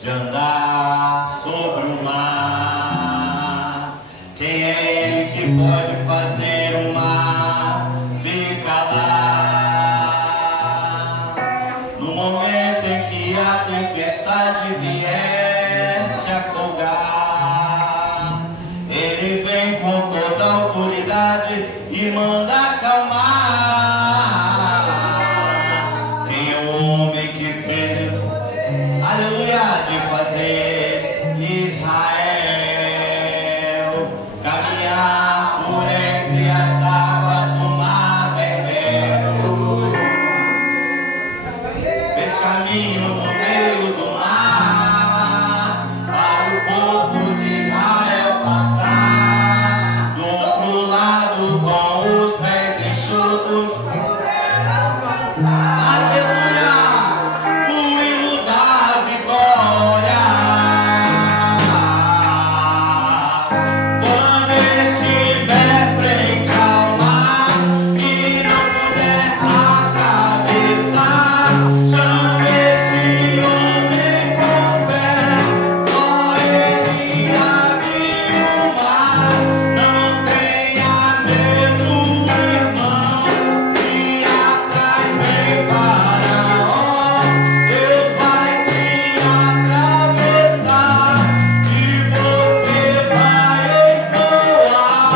de andar sobre o mar. Quem é Ele que pode fazer o mar se calar? No momento em que a tempestade vier te afogar, Ele vem com toda a autoridade e manda acalmar. Quem é o homem que fez, aleluia, de fazer Israel caminhar por entre as águas do mar vermelho? Fez caminho no meio do mar para o povo de Israel passar do outro lado com os pés enxutos. Aleluia, o hino da vitória. Quando estiver frente ao mar e não puder atravessar, chame esse homem com fé. Só ele abre o mar. Não tenha medo, irmão. Se atrás vem Faraó, Deus vai te atravessar e você vai ecoar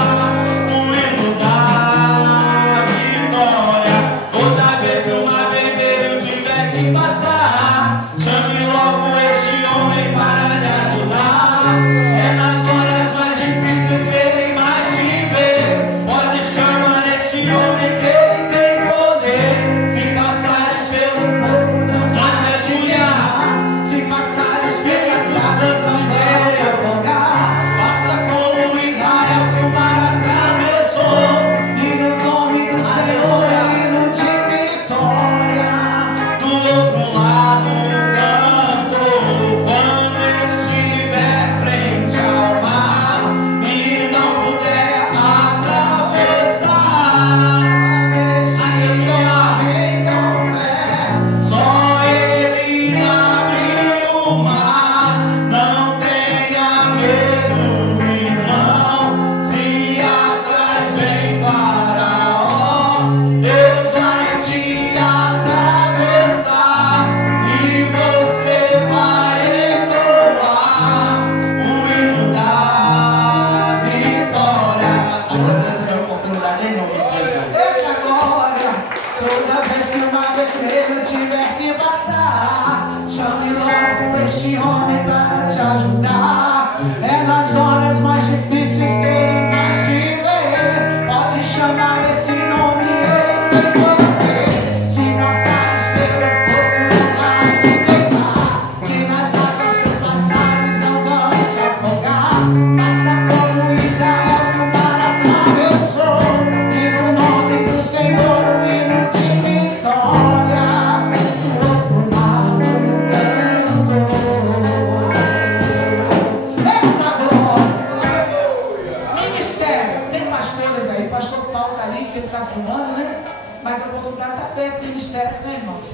o hino da vitória. Toda vez que o mar vermelho tiver que passar, chame logo este homem para lhe ajudar. É nas horas mais difíceis que ele mais te vê. Pode chamar este homem que ele tem poder. Se passares pelo fogo, não vai desviar. Se passares pelas águas, não vai te afogar. Faça como Israel que o mar atravessou, e no nome do Senhor é hino de vitória. Do outro lado canto, quando estiver frente ao mar e não puder atravessar. Aleluia, só ele abre o mar. Não tenha medo, irmão. Se atrás vem Faraó, Deus vai te atravessar e você vai entoar o hino da vitória. Agora essa é a oportunidade em nome de Jesus. Eita glória! Toda vez que o mar vermelho tiver que passar, chame logo este homem para te ajudar. É nas horas mais difíceis que ele mais te vê. Pode chamar esse nome, ele tem poder. Se passares pelo fogo, não vai te queimar. Se nas águas tu passares, não vão te afogar. Faça como Israel que o mar atravessou, e no nome do Senhor o hino de vitória. Do outro lado do canto. Eita glória! Ministério, tem pastores aí, pastor Paulo tá ali, que ele tá fumando, né? Mas a oportunidade tá perto do ministério, né, irmãos?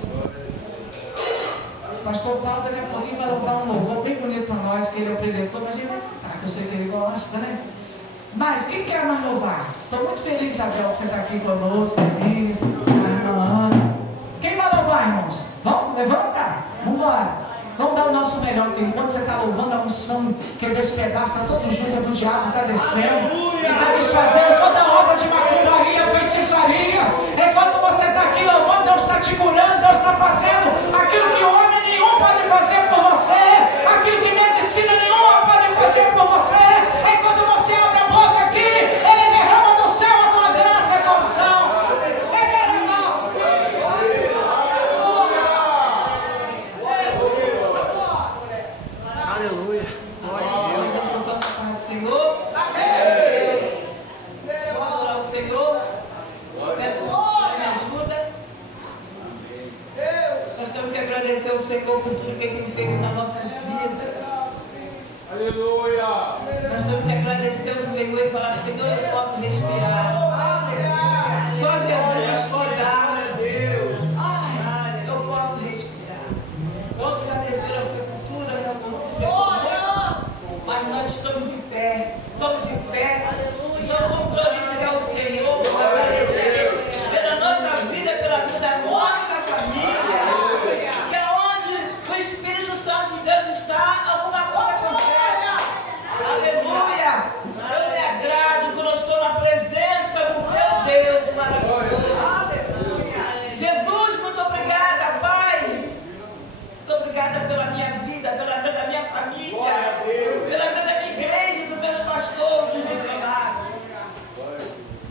Pastor Paulo daqui a pouquinho vai louvar um louvor bem bonito para nós, que ele é o preletor, mas ele vai cantar, que eu sei que ele gosta, né? Mas quem quer mais louvar? Estou muito feliz, Isabel, que você está aqui conosco, feliz, a irmã Ana. Quem vai louvar, irmãos? Vamos, levanta, vamos embora. Vamos dar o nosso melhor, porque enquanto você está louvando, a unção que despedaça todo o jugo do diabo está descendo e está desfazendo toda a obra de macumbaria, feitiçaria. Enquanto você está aqui louvando, Deus está te curando, Deus está fazendo aquilo que homem nenhum pode fazer por você, aquilo que medicina nenhuma pode fazer por você. Enquanto você abre a boca aqui, Ele derrama do céu a tua graça e a tua unção. Aleluia. Glória a Deus. Senhor, glória ao Senhor, peço que me ajuda. estamos em pé, estamos de pé. Então vamos glorificar o Senhor, agradecer pela nossa vida, pela vida da nossa família, que é onde o Espírito Santo de Deus está, alguma coisa acontece. Aleluia! Eu me agrado quando eu estou na presença do meu Deus maravilhoso. Jesus, muito obrigada, Pai. Muito obrigada pela minha vida, pela vida da minha família, pela vida da minha igreja, dos meus pastores, dos missionários.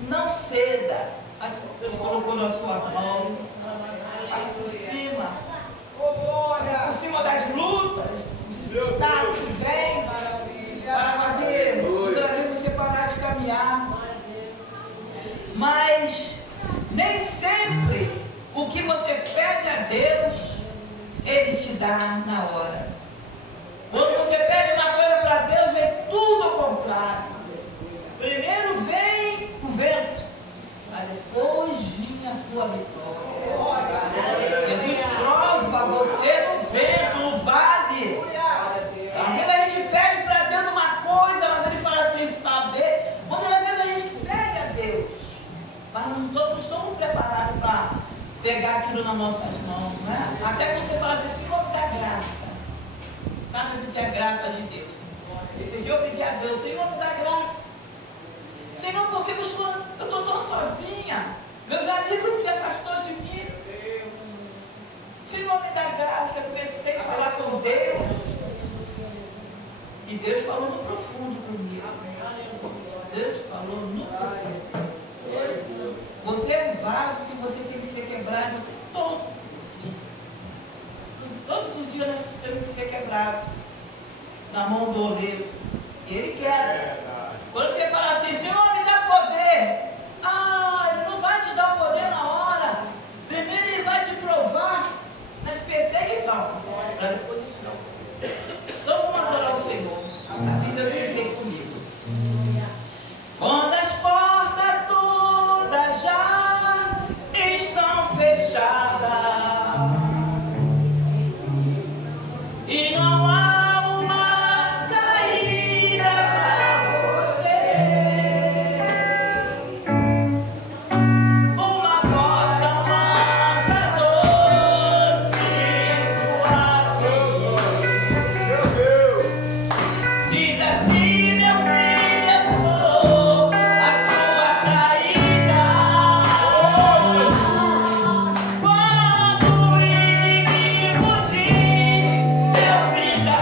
Não ceda, mas Deus colocou na sua mão, por cima das lutas, dos estados que vêm, para fazer toda vez você parar de caminhar. Mas nem sempre o que você pede a Deus, Ele te dá na hora. Quando você pede uma coisa para Deus, vem tudo ao contrário. Primeiro vem o vento, mas depois vinha a sua vitória. Jesus prova você no vento, no vale. Às vezes a gente pede para Deus uma coisa, mas Ele fala assim, saber. Muitas vezes a gente pede a Deus, mas não estamos preparados para pegar aquilo nas nossas mãos, né? Até quando você fala assim, Senhor, me dá graça. Sabe pedir a graça de Deus? Esse dia eu pedi a Deus, Senhor, me dá graça. Senhor, por que eu estou tão sozinha? Meus amigos se afastou de mim. Senhor, me dá graça. Eu comecei a falar com Deus. E Deus falou no profundo comigo. Deus falou no profundo. Você é um vaso que você tem que ser quebrado todo dia. Todos os dias nós temos que ser quebrados na mão do oleiro. E Ele quebra. Quando você fala assim, Senhor, me dá poder. Ele não vai te dar o poder na hora. Primeiro Ele vai te provar nas perseguições, para depois te dar o poder. Então vamos adorar o Senhor. Assim Deus vem comigo. Quando as portas todas já estão fechadas e não há uma saída para você, uma voz tão mansa, doce e suave diz assim, meu filho, eu sou a sua traída. Quando o inimigo diz, eu brinco.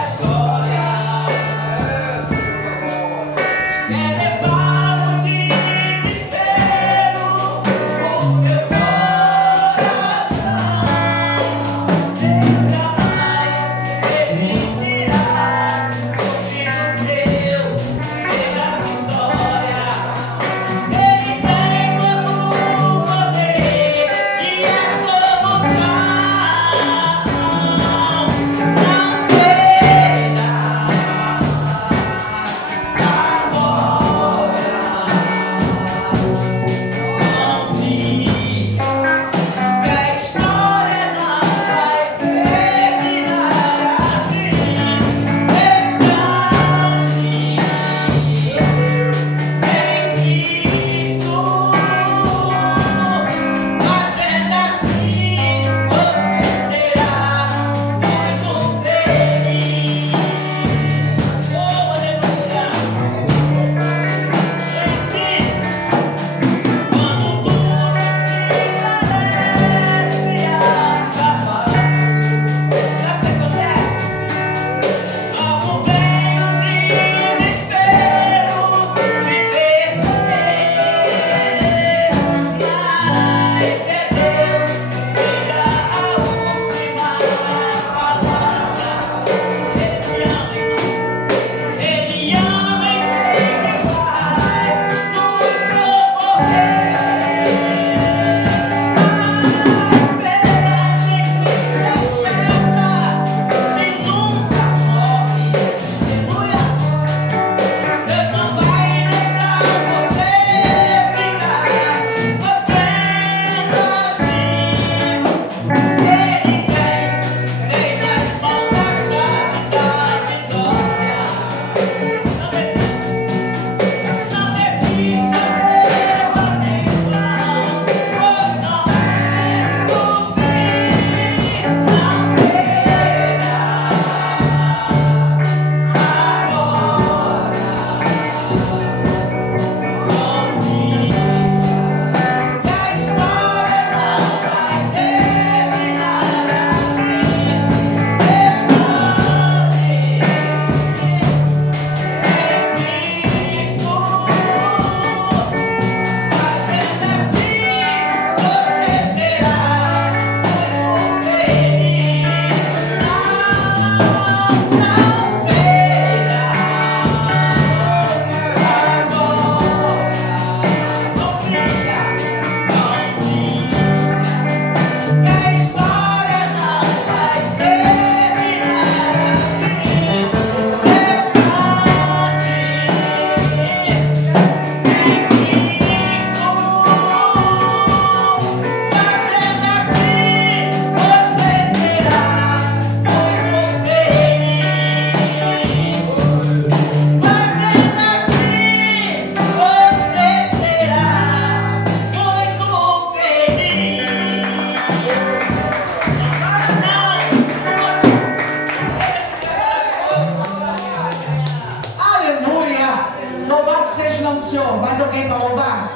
Senhor. Mais alguém para louvar?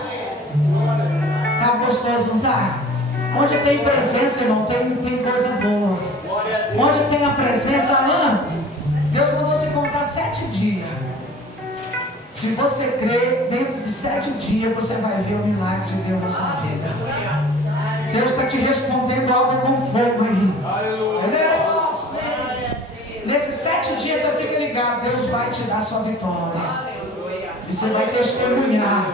Tá gostoso, não tá? Onde tem presença, irmão, tem coisa boa. Onde tem a presença, Alain, Deus mandou se contar 7 dias. Se você crer, dentro de 7 dias você vai ver o milagre de Deus na sua vida. Deus está te respondendo algo com fogo aí. Entendeu? Nesses 7 dias você fica ligado, Deus vai te dar a sua vitória. E você vai testemunhar.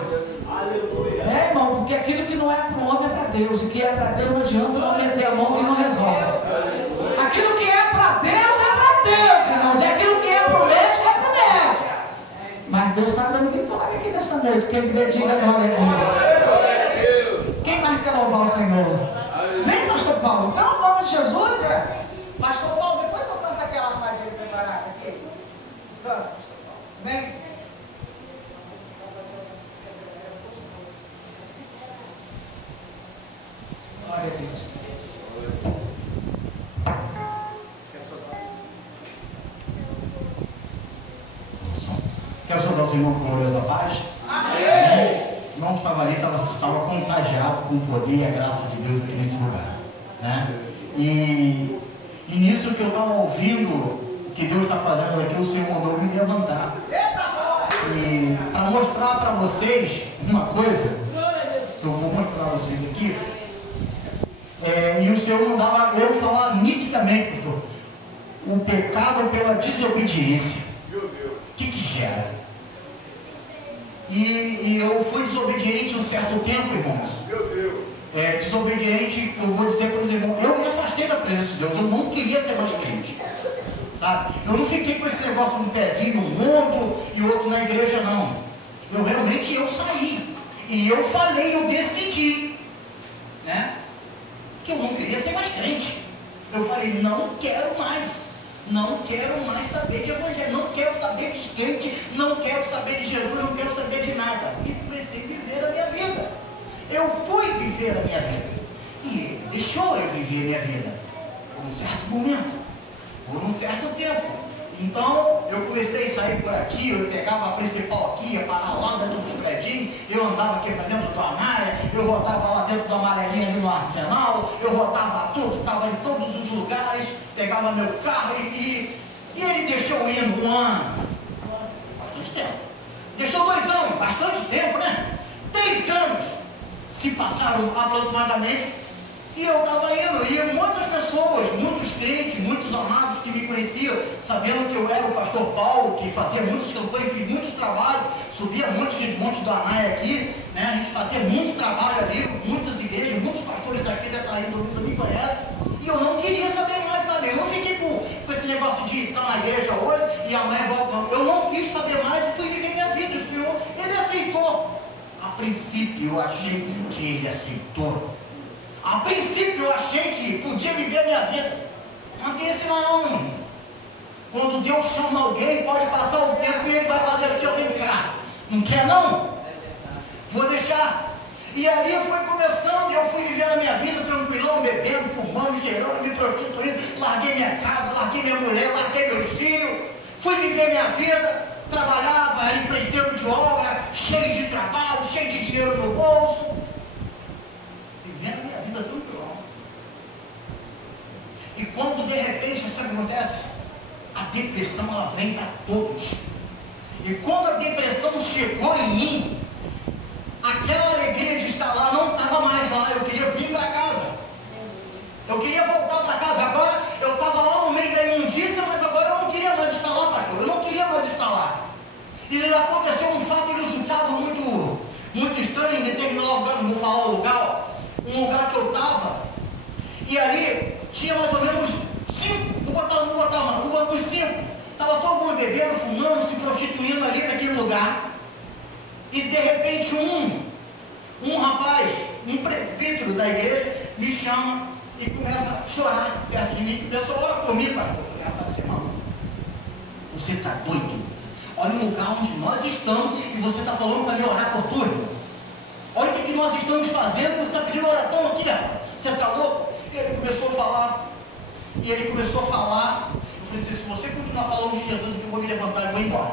É, irmão, porque aquilo que não é para o homem é para Deus. E que é para Deus não adianta não meter a mão que não resolve. Aquilo que é para Deus, irmãos. E aquilo que é para o médico é para o médico. Mas Deus está dando vitória aqui nessa noite. Quem diga glória a Deus. Quem mais quer louvar o Senhor? Vem, pastor Paulo. Então, em nome de Jesus, pastor Paulo, depois eu canto aquela armadilha preparada aqui. Canta, pastor Paulo. Vem. Glória a Deus. Quero saudar o irmão com gloriosa paz. Amém. O irmão que estava ali estava contagiado com o poder e a graça de Deus aqui nesse lugar. Né? E nisso que eu estava ouvindo o que Deus está fazendo aqui, o Senhor mandou me levantar. E para mostrar para vocês uma coisa, que eu vou mostrar para vocês aqui. E o Senhor mandava eu falar nitidamente, pastor, o pecado pela desobediência. O que gera? E eu fui desobediente um certo tempo, irmãos. Desobediente, eu vou dizer para os irmãos, eu me afastei da presença de Deus, eu não queria ser mais crente. Sabe? Eu não fiquei com esse negócio de um pezinho no mundo e outro na igreja, não. Eu realmente saí. E eu falei, eu decidi. Né? Que eu não queria ser mais crente. Eu falei, não quero mais. Não quero mais saber de evangelho. Não quero saber de crente. Não quero saber de Jesus. Não quero saber de nada. E comecei a viver a minha vida. Eu fui viver a minha vida. E Ele deixou eu viver a minha vida. Por um certo momento. Por um certo tempo. Então, eu comecei a sair por aqui, eu pegava a principal aqui, ia parar lá dentro dos predinhos, eu andava aqui para dentro do Amália, eu voltava lá dentro do Amarelinha ali no Arsenal, eu voltava tudo, estava em todos os lugares, pegava meu carro e ele deixou eu ir no ano. Bastante tempo. Deixou 2 anos, bastante tempo, né? 3 anos se passaram aproximadamente. E eu estava indo, e muitas pessoas, muitos crentes, muitos amados que me conheciam, sabendo que eu era o pastor Paulo, que fazia muitas campanhas, fiz muitos trabalhos, subia muitos montes do Anaia aqui, né? A gente fazia muito trabalho ali, muitas igrejas, muitos pastores aqui dessa Indonésia me conhecem, e eu não queria saber mais, sabe? Eu não fiquei com esse negócio de estar na igreja hoje e amanhã volto, eu não quis saber mais e fui viver minha vida. O Senhor, Ele aceitou. A princípio eu achei que Ele aceitou. A princípio eu achei que podia viver a minha vida. Não tem esse não, irmão. Quando Deus chama alguém, pode passar o tempo e Ele vai fazer aqui, eu vem cá. Não quer não? Vou deixar. E ali eu fui começando, eu fui vivendo a minha vida tranquilão, bebendo, fumando, cheirando, me prostituindo. Larguei minha casa, larguei minha mulher, larguei meus filhos. Fui viver minha vida. Trabalhava, era empreiteiro de obra, cheio de trabalho, cheio de dinheiro no bolso. Vivendo minha vida tranquilão. E quando de repente, sabe o que acontece? A depressão, ela vem para todos. E quando a depressão chegou em mim, aquela alegria de estar lá não estava mais lá. Eu queria vir para casa. Eu queria voltar para casa. Agora eu estava lá no meio da imundícia, mas agora eu não queria mais estar lá, pastor. Eu não queria mais estar lá. E aconteceu um fato inusitado muito estranho em determinado lugar. Não vou falar o lugar. Um lugar que eu estava, e ali tinha mais ou menos 5, vou botar uns 5, estava todo mundo bebendo, fumando, se prostituindo ali naquele lugar, e de repente um rapaz, um presbítero da igreja, me chama e começa a chorar perto de mim, começa a orar por mim, pastor. Eu falei, rapaz, você é maluco, você está doido? Olha o lugar onde nós estamos e você está falando para me orar por tudo. Olha o que nós estamos fazendo, você está pedindo oração aqui, ó. Você está louco? E ele começou a falar. Eu falei assim, se você continuar falando de Jesus, eu vou me levantar e vou embora.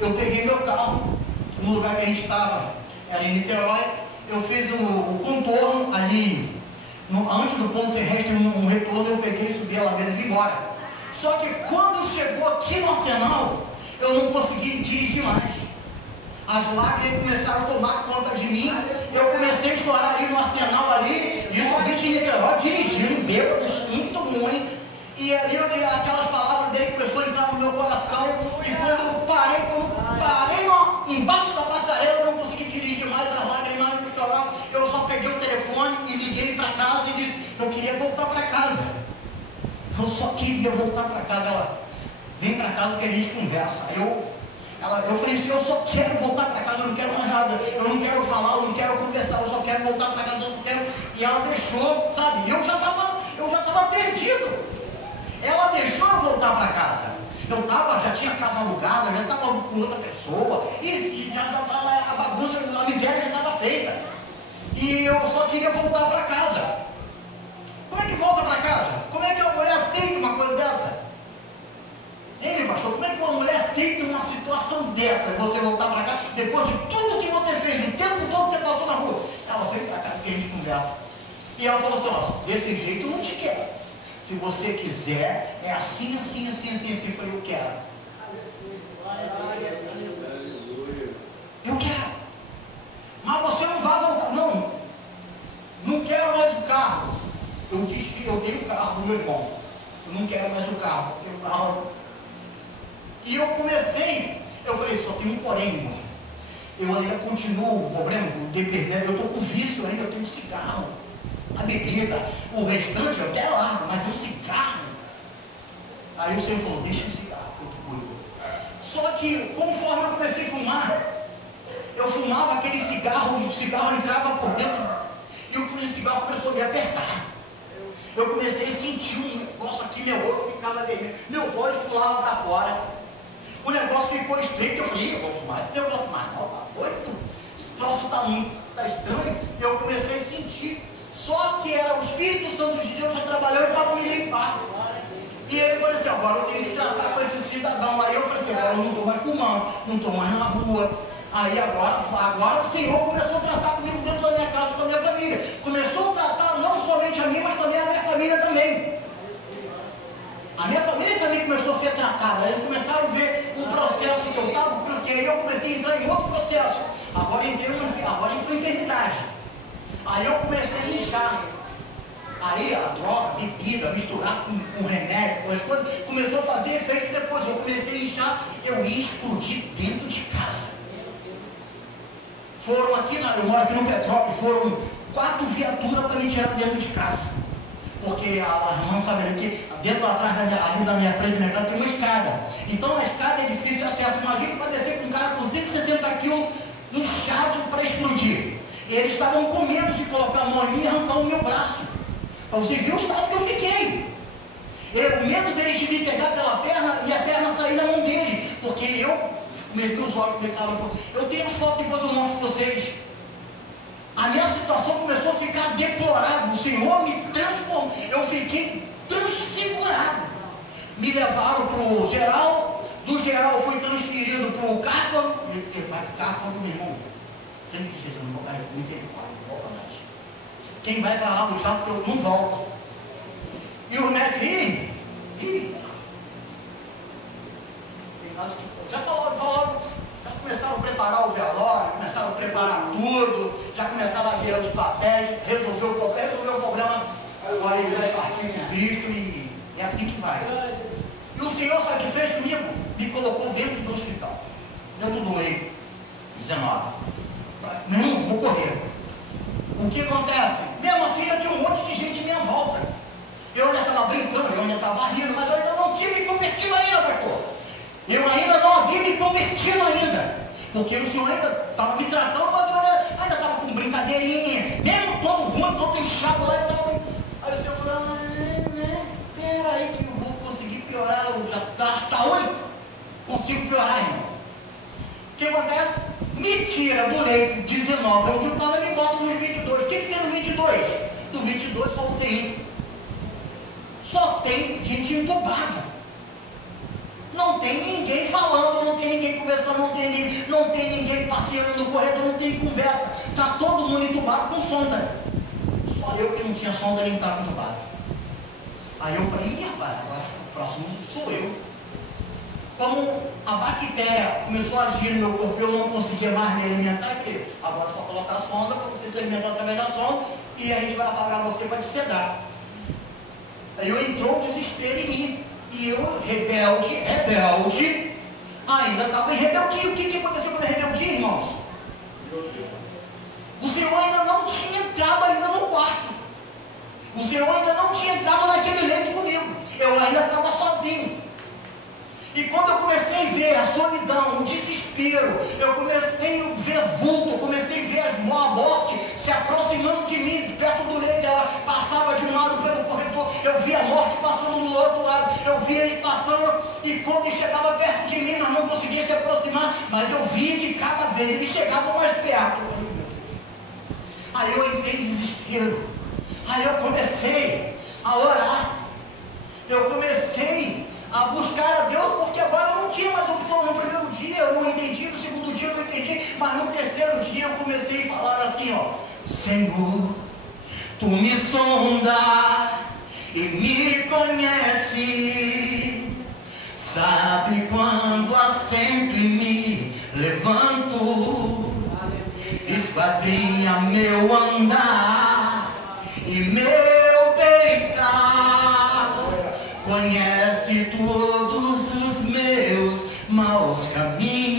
Eu peguei meu carro, no lugar que a gente estava, era em Niterói, eu fiz o contorno ali, antes do ponto terrestre, um retorno, eu peguei, subi a ladeira e vim embora. Só que quando chegou aqui no Arsenal, eu não consegui dirigir mais. As lágrimas começaram a tomar conta de mim, eu comecei a chorar ali no Arsenal ali, e eu vim de Niterói dirigindo, bêbado, muito ruim, e ali aquelas palavras dele começou a entrar no meu coração, e quando parei embaixo da passarela, eu não consegui dirigir mais, as lágrimas me choravam, eu só peguei o telefone e liguei para casa e disse, eu queria voltar para casa. Eu só queria voltar para casa. Ela, vem para casa que a gente conversa. Eu falei assim, eu só quero voltar para casa, eu não quero mais nada, eu não quero falar, eu não quero conversar, eu só quero voltar para casa, eu só quero. E ela deixou, sabe? Eu já estava perdido. Ela deixou eu voltar para casa. Já tinha casa alugada, já estava com outra pessoa, e já estava a bagunça, a miséria já estava feita. E eu só queria voltar para casa. Como é que volta para casa? Como é que a mulher aceita uma coisa dessa? Hein, pastor? Como é que uma mulher aceita uma situação dessa? Você voltar para casa, depois de tudo que você fez, o tempo todo que você passou na rua. Ela veio para casa que a gente conversa. E ela falou assim, ó, desse jeito eu não te quero. Se você quiser, é assim, assim, assim, assim, assim. Eu falei, eu quero. Eu quero. Mas você não vai voltar. Não quero mais o carro. Eu dei o carro do meu irmão. Eu não quero mais o carro. Porque o carro... E eu comecei, eu falei, só tem um porém, irmão. Eu ainda continuo, o problema, eu estou com vício ainda, eu tenho cigarro. A bebida, o restante eu até largo, mas é o cigarro. Aí o Senhor falou, deixa o cigarro que eu te cuido. Só que conforme eu comecei a fumar, eu fumava aquele cigarro, o cigarro entrava por dentro e o cigarro começou a me apertar. Eu comecei a sentir um negócio aqui, meu olho ficava vermelho, meu olho pulava para fora. O negócio ficou estreito, eu falei, eu vou fumar esse negócio mais não, tá doido? Esse troço tá estranho. Eu comecei a sentir. Só que era o Espírito Santo de Deus já trabalhando para me limpar. E ele falou assim, agora eu tenho que tratar com esse cidadão. Aí eu falei assim, agora eu não estou mais fumando, não estou mais na rua. Aí agora o Senhor começou a tratar comigo dentro da minha casa, com a minha família. Começou a tratar não somente a mim, mas também a minha família também. A minha família também começou a ser tratada. Eles começaram a ver o processo que eu estava, porque aí eu comecei a entrar em outro processo. Agora entrei em enfermidade. Aí eu comecei a inchar. Aí a droga, bebida, misturar com remédio, com as coisas, começou a fazer efeito depois. Eu comecei a inchar, eu ia explodir dentro de casa. Foram aqui, eu moro aqui no Petrópolis, foram 4 viaturas para me tirar dentro de casa. Porque a irmã sabe que dentro atrás ali da minha frente, né, tem uma escada. Então a escada é difícil de acesso. Imagina para descer com um cara com 160 quilos inchado para explodir. Eles estavam com medo de colocar a mão ali e arrancar o meu braço. Para você ver o estado que eu fiquei. O medo deles de me pegar pela perna e a perna sair na mão dele. Porque meus olhos começaram a... Eu tenho foto depois eu mostro para vocês. A minha situação começou a ficar deplorável. O Senhor me transformou. Eu fiquei transfigurado. Me levaram para o geral. Do geral eu fui transferido para o Cáfano. Ele vai para o Cáfano, meu irmão. Sempre que Jesus não voltar, misericórdia, não volta mais. Quem vai para lá buscar, porque eu não volto. E o médico, já falaram, já começaram a preparar o velório, começaram a preparar tudo, já começaram a gerar os papéis, resolveu o problema, agora ele vai partir com Cristo e é assim que vai. E o Senhor, sabe o que fez comigo? Me colocou dentro do hospital, dentro do leito, 19. Não, vou correr. O que acontece? Mesmo assim, ainda tinha um monte de gente à minha volta. Eu ainda estava brincando, eu ainda estava rindo, mas eu ainda não tinha me convertido ainda, pastor. Eu ainda não havia me convertido ainda. Porque o Senhor ainda estava me tratando, mas eu ainda estava com brincadeirinha. Mesmo todo ruim, todo inchado lá. Aí o Senhor falou, espera aí que eu vou conseguir piorar. Eu já acho que está hoje. Consigo piorar, irmão. O que acontece? Me tira do leito 19, onde eu estava, me bota no 22. O que tem no 22? No 22 só UTI. Só tem gente entubada. Não tem ninguém falando, não não tem ninguém conversando, não tem ninguém passeando no corredor, não tem conversa. Está todo mundo entubado com sonda. Só eu que não tinha sonda nem estava entubado. Aí eu falei, ih, rapaz, agora o próximo sou eu. Como a bactéria começou a agir no meu corpo, eu não conseguia mais me alimentar, eu falei, agora é só colocar a sonda para você se alimentar através da sonda e a gente vai apagar você para te sedar. Aí eu entrou o desespero em mim. E eu, rebelde, ainda estava em rebeldia. O que aconteceu com a rebeldia, irmãos? O Senhor ainda não tinha entrado ainda no quarto. O Senhor ainda não tinha entrado naquele leito comigo. Eu ainda estava sozinho. E quando eu comecei a ver a solidão, o desespero, eu comecei a ver vulto, eu comecei a ver a morte se aproximando de mim, perto do leito. Ela passava de um lado pelo corredor, eu via a morte passando do outro lado, eu via ele passando, e quando ele chegava perto de mim, nós não conseguia se aproximar, mas eu via que cada vez ele chegava mais perto. Aí eu entrei em desespero, aí eu comecei a orar, eu comecei a buscar a Deus, porque agora eu não tinha mais opção. No primeiro dia eu não entendi, no segundo dia eu não entendi, mas no terceiro dia eu comecei a falar assim, ó: Senhor, Tu me sonda e me conhece, sabe quando assento e me levanto, esquadrinha meu andar e meu deitar, conhece todos os meus maus caminhos.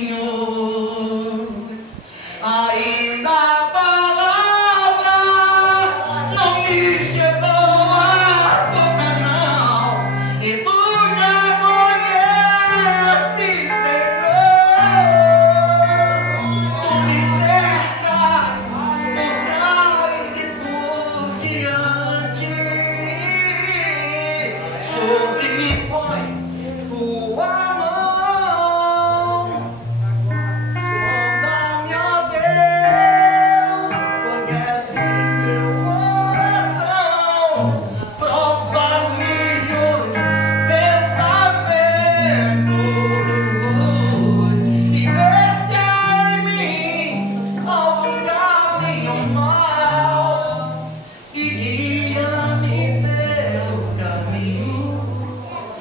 Ainda a palavra não me chegou à boca, não, e Tu já conheces, Senhor. Tu me cercas por trás e por diante, sobre mim põe Tua mão, sonda-me, ó Deus, conhece meu coração, prova-me os pensamentos e vê se há em mim algum caminho mau e guia-me pelo caminho.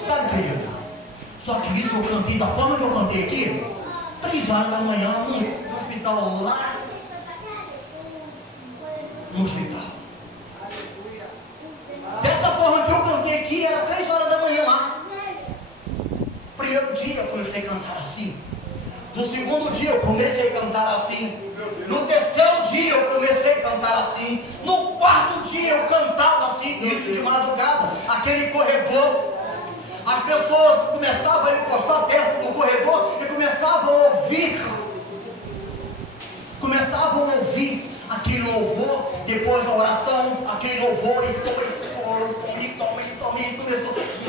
Sabe, querido? Só que isso eu cantei da forma que eu cantei aqui, 3 horas da manhã, no hospital lá, no hospital. Dessa forma que eu cantei aqui, era 3 horas da manhã lá. Primeiro dia eu comecei a cantar assim. No segundo dia eu comecei a cantar assim. No terceiro dia eu comecei a cantar assim. No quarto dia eu cantava assim, isso de madrugada, aquele corredor. As pessoas começavam a encostar perto do corredor e começavam a ouvir aquele louvor, depois a oração, aquele louvor, e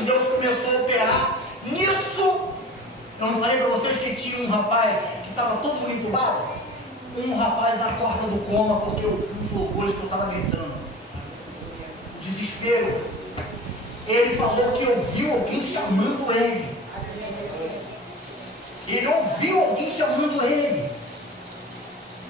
Deus começou a operar. Nisso, eu não falei para vocês que tinha um rapaz que estava todo mundo entubado? Um rapaz acorda do coma porque eu vi os louvores que eu estava gritando. Desespero. Ele falou que ouviu alguém chamando ele. Ele ouviu alguém chamando ele.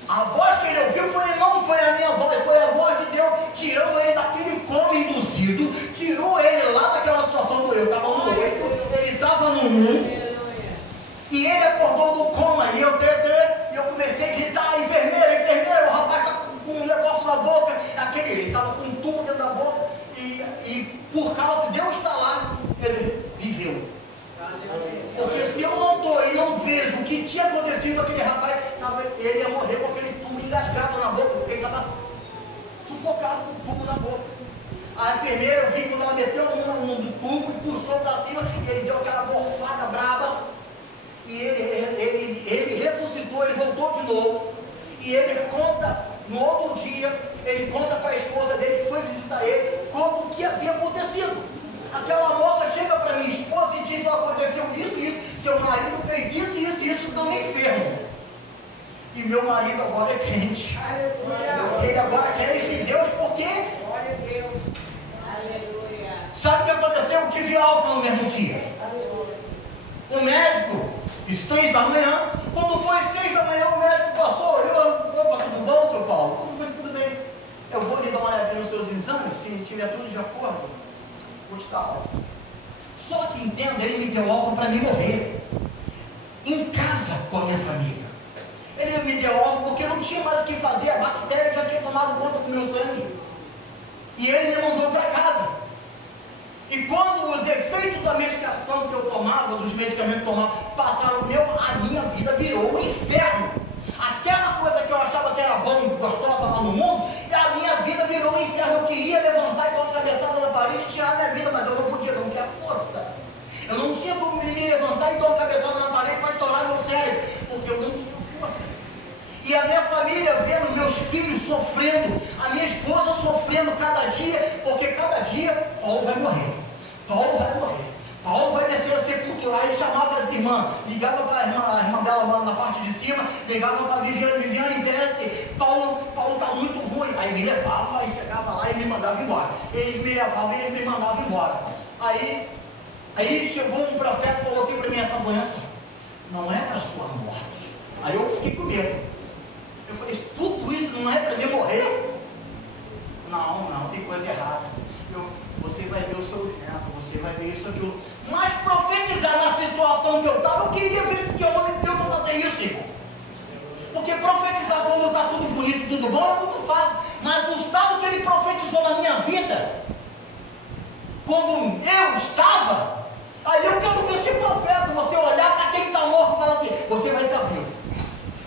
A voz que ele ouviu não foi a minha voz, foi a voz de Deus, tirando ele daquele coma induzido, tirou ele lá daquela situação do eu estava no 8, ele estava no 1, e ele acordou do coma, e eu comecei a gritar: enfermeiro, o rapaz está com um negócio na boca, ele estava com um tubo dentro da boca, e por causa de Deus estar lá, ele viveu. Porque se eu não estou e não vejo o que tinha acontecido com aquele rapaz, ele ia morrer com aquele tubo engasgado na boca, porque ele estava sufocado com o tubo na boca. A enfermeira, eu vi quando ela meteu a mão no tubo e puxou para cima, ele deu aquela borfada brava, e ele ressuscitou, ele voltou de novo, e ele conta, no outro dia, ele conta para a esposa dele que foi visitar ele, conta o que havia acontecido. Aquela moça chega para minha esposa e diz: aconteceu isso, seu marido fez isso, estão enfermo. E meu marido agora é crente. Ele agora quer esse Deus, porque glória a Deus. Aleluia. Sabe o que aconteceu? Eu tive alta no mesmo dia. O médico Isso 3 da manhã. Quando foi 6 da manhã, o médico passou, olhou, opa, tudo bom, seu Paulo? Tudo bem. Eu vou lhe dar uma olhadinha nos seus exames, se tiver tudo de acordo, vou te dar alta. Só que entenda, ele me deu alta para mim morrer. Em casa com a minha família. Ele me deu alta porque não tinha mais o que fazer, a bactéria já tinha tomado conta do meu sangue. E ele me mandou para casa. E quando os efeitos da medicação que eu tomava, dos medicamentos que eu tomava, passaram a minha vida virou um inferno. Aquela coisa que eu achava que era bom e gostosa lá no mundo, e a minha vida virou um inferno. Eu queria levantar e dar uma cabeçada na parede e tirar a minha vida, mas eu não podia, não tinha força. Eu não tinha como me levantar e dar uma cabeçada na parede para estourar meu cérebro, porque eu não tinha força. E a minha família vendo meus filhos sofrendo, a minha esposa sofrendo cada dia, porque cada dia Paulo vai morrer. Paulo vai morrer. Paulo vai descer a sepultura. Aí chamava as irmãs, ligava para a irmã dela mora na parte de cima, ligava para a Viviane desce. Paulo está muito ruim. Aí me levava e chegava lá e me mandava embora. Eles me levavam e eles me mandavam embora. Aí chegou um profeta e falou assim para mim: essa doença não é para sua morte. Aí eu fiquei com medo. Eu falei: tudo isso não é para mim morrer? Não, tem coisa errada. Você vai ver o seu neto, você vai ver isso, aquilo. Mas profetizar na situação que eu estava, eu queria ver se que homem de Deus para fazer isso, irmão. Porque profetizar quando está tudo bonito, tudo bom, é muito fácil. Mas o estado que ele profetizou na minha vida, quando eu estava, aí eu quero ver esse profeta. Você olhar para quem está morto e falar assim: você vai estar vivo.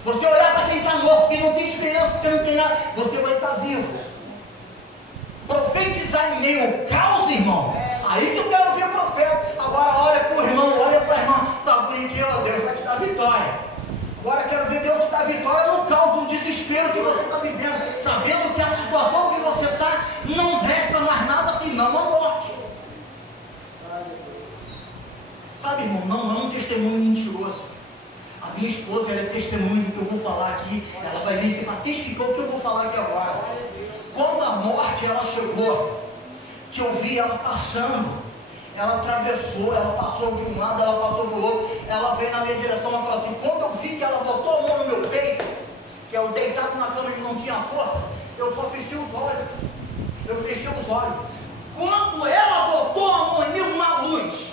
Você olhar para quem está morto, que não tem esperança, que não tem nada, você vai estar vivo. Profetizar em meio ao caos, irmão, aí que eu quero ver o profeta. Agora olha para o irmão, olha para a irmã, está bonitinho, ó, Deus vai te dar vitória. Agora quero ver Deus te dar vitória no caos, no desespero que você está vivendo, sabendo que a situação que você está não resta mais nada senão a morte. Sabe, irmão, não é um testemunho mentiroso. A minha esposa, ela é testemunho do que eu vou falar aqui. Ela vai vir aqui para testificar o que eu vou falar aqui agora. Quando a morte ela chegou, que eu vi ela passando, ela atravessou, ela passou de um lado, ela passou do outro, ela veio na minha direção e falou assim: quando eu vi que ela botou a mão no meu peito, que eu deitado na cama e não tinha força, eu só fechei os olhos. Eu fechei os olhos. Quando ela botou a mão em mim, uma luz,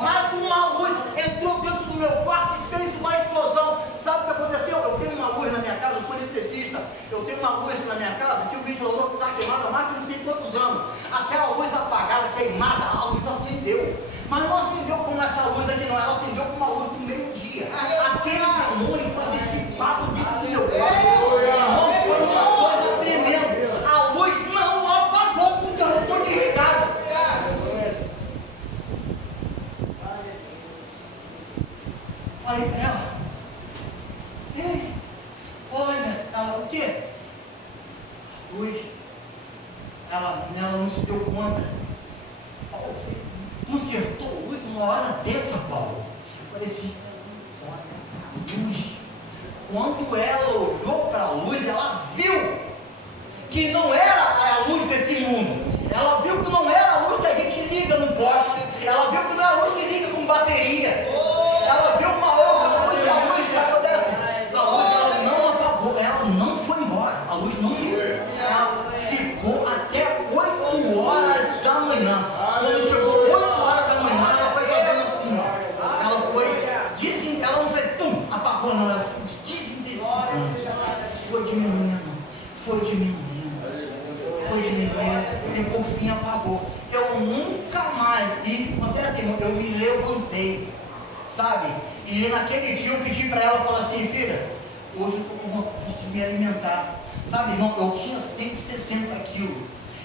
mas uma luz entrou dentro do meu quarto e fez uma explosão. Sabe o que aconteceu? Eu tenho uma luz na minha casa, eu sou eletricista. Eu tenho uma luz na minha casa que o ventilador está queimado há mais de não sei quantos anos. Aquela luz apagada, queimada, a luz acendeu. Mas não acendeu como essa luz aqui não, ela acendeu como uma luz do meio-dia. Aquele demônio foi dissipado dentro do meu quarto. Foi uma coisa tremenda. A luz não apagou porque eu não estou desligado. Falei para ela: ei, olha, ela, o quê? Luz. Ela não se deu conta. Paulo, você consertou a luz uma hora dessa, Paulo? Eu falei assim: olha a luz. Quando ela olhou para a luz, ela viu que não era a luz desse mundo. Ela viu que não era a luz que a gente liga no poste. Ela viu que não é a luz que liga com bateria. Ela viu uma outra luz, a luz que acontece. A luz ela não apagou, ela não foi embora. A luz não ficou. Ela ficou até 8 horas da manhã. Quando chegou 8 horas da manhã, ela foi fazendo assim. Ela foi ela não foi apagou, não. Ela foi desintensificando. Foi diminuindo. Foi diminuindo. E por fim apagou. Eu nunca mais. E acontece, irmão, eu me levantei. Sabe? E naquele dia eu pedi para ela, falei assim: filha, hoje eu estou com vontade de me alimentar. Sabe, irmão, eu tinha 160 quilos.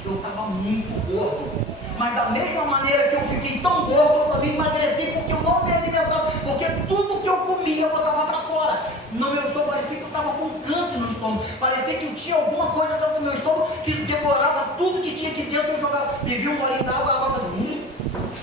Eu estava muito gordo. Mas da mesma maneira que eu fiquei tão gordo, eu também emagreci porque eu não me alimentava. Porque tudo que eu comia eu botava para fora. No meu estômago parecia que eu estava com câncer no estômago. Parecia que eu tinha alguma coisa dentro do meu estômago que devorava tudo que tinha aqui dentro e jogava. Bebia um golinho d'água, a água fazia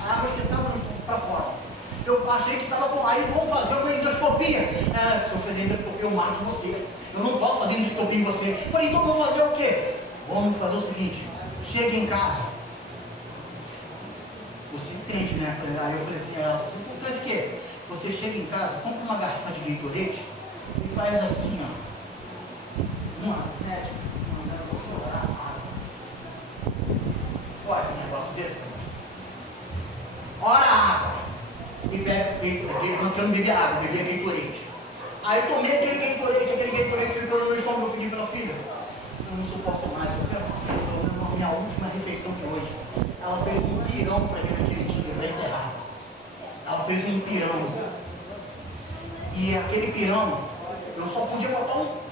a água esquentava no estômago para fora. Eu achei que estava bom. Aí vamos fazer uma endoscopia. Se eu fazer endoscopia, eu mato você. Eu não posso fazer endoscopia em você. Eu falei: então vamos fazer o quê? Vamos fazer o seguinte: chega em casa. Você é crente, né? Aí eu falei assim: você é crente o quê? Você chega em casa, compra uma garrafa de Gatorade e faz assim, ó. Médico, mandando você orar. Pode um negócio desse? Ora a água. E eu não bebi água, bebi Gatorade. Aí tomei aquele Gatorade ficou no meu estômago, eu pedi pela filha. Eu não suporto mais, eu quero minha última refeição de hoje. Ela fez um pirão para mim naquele dia, para encerrar. Ela fez um pirão. E aquele pirão, eu só podia botar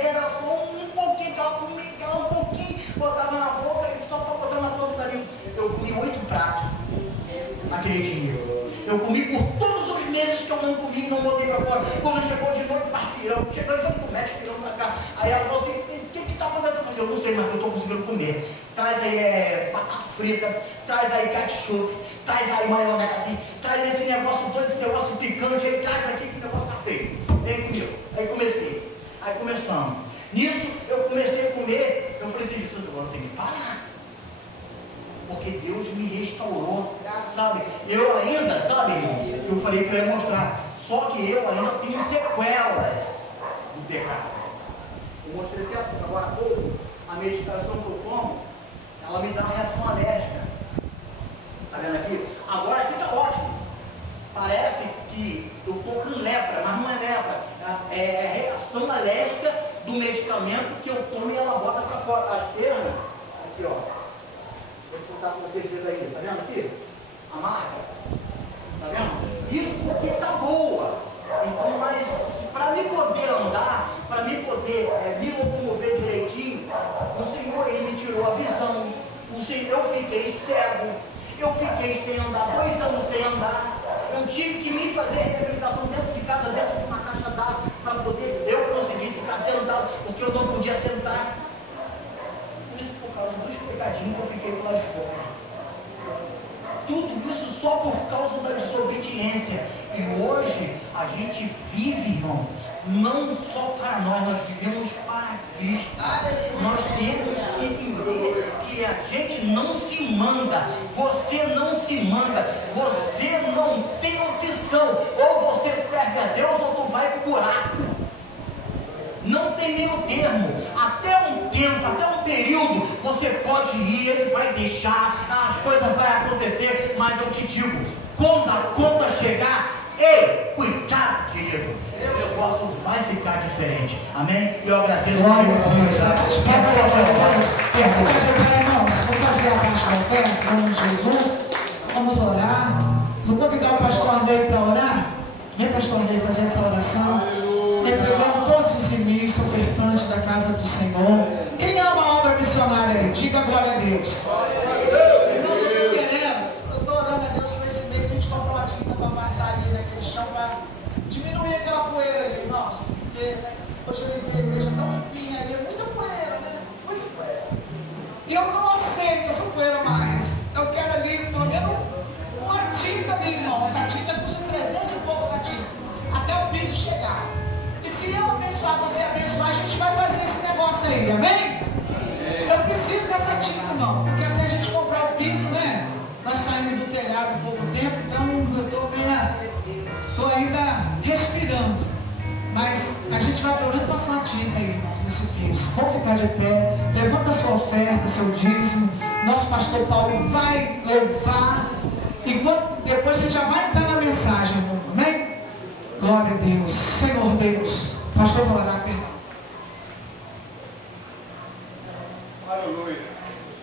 era só um pouquinho, ela comia um pouquinho, botava na boca e só para botar na boca ali. Eu comi 8 pratos naquele dia. Eu comi por todos os meses que eu não comi e não botei para fora. Quando chegou de noite, mais pirão. Chegou e foi pro médico, pirão para cá. Aí ela falou assim, o que está acontecendo? Eu falei, eu não sei, mas eu estou conseguindo comer. Traz aí batata frita, traz aí ketchup, traz aí maionese, traz esse negócio todo, esse negócio picante, aí traz aqui que o negócio está feio. Vem comigo. Aí comecei. Aí começamos. Nisso, eu comecei a comer. Eu falei assim, Jesus, agora eu tenho que parar. Porque Deus me restaurou, sabe? Eu ainda, sabe, irmão, eu falei que eu ia mostrar. Só que eu ainda tenho sequelas do pecado. Eu mostrei até assim, agora há pouco, a medicação que eu tomo, ela me dá uma reação alérgica. Tá vendo aqui? Agora aqui tá ótimo. Parece que eu estou com lepra, mas não é lepra. É reação alérgica do medicamento que eu tomo e ela bota para fora. As pernas, aqui ó. Vou soltar com vocês verem aí, tá vendo aqui? A marca, tá vendo? Isso porque tá boa. Então, mas para me poder andar, para me poder me locomover direitinho, o Senhor, Ele me tirou a visão. Eu fiquei cego, eu fiquei sem andar, 2 anos sem andar. Eu tive que me fazer reabilitação dentro de casa, dentro de uma caixa d'água, para poder eu conseguir ficar sentado, porque eu não podia sentar. Por causa dos pegadinhos que eu fiquei lá de fora. Tudo isso só por causa da desobediência. E hoje a gente vive, irmão, não só para nós vivemos para Cristo. Nós temos que entender que a gente não se manda, você não se manda, você não tem opção. Ou você serve a Deus ou tu vai pro buraco. Não tem meio termo. Até um tempo, até um período, você pode ir, Ele vai deixar, as coisas vão acontecer, mas eu te digo, quando a conta chegar, ei, cuidado, querido, o negócio vai ficar diferente. Amém? Eu agradeço. Glória a Deus. Irmãos, vamos fazer a parte da fé, em nome de Jesus. Vamos orar. Vou convidar o pastor Andrei para orar. Vem, pastor Andrei, fazer essa oração. Entregando todos os dizimistas, ofertantes da casa do Senhor. Quem ama a obra missionária aí? Diga glória a Deus. Irmãos, eu estou querendo, eu estou orando a Deus para esse mês a gente comprar uma tinta para passar ali naquele chão para diminuir aquela poeira ali, irmãos. Porque hoje eu vi a igreja tão limpinha ali, muita poeira, né? Muita poeira. E eu não aceito essa poeira mais. Eu quero ali pelo menos uma tinta ali, irmão. Essa tinta custa 300 e pouco essa tinta. Até o piso chegar. E se eu abençoar, você abençoar, a gente vai fazer esse negócio aí, amém? Eu preciso dessa tinta, irmão, porque até a gente comprar o piso, né? Nós saímos do telhado há pouco tempo, então eu estou ainda respirando. Mas a gente vai pelo menos passar uma tinta aí, irmão, nesse piso. Vamos ficar de pé, levanta a sua oferta, seu dízimo. Nosso pastor Paulo vai louvar. Enquanto depois a gente já vai entrar na mensagem, irmão, amém? Glória a Deus. Senhor Deus, pastor vai orar,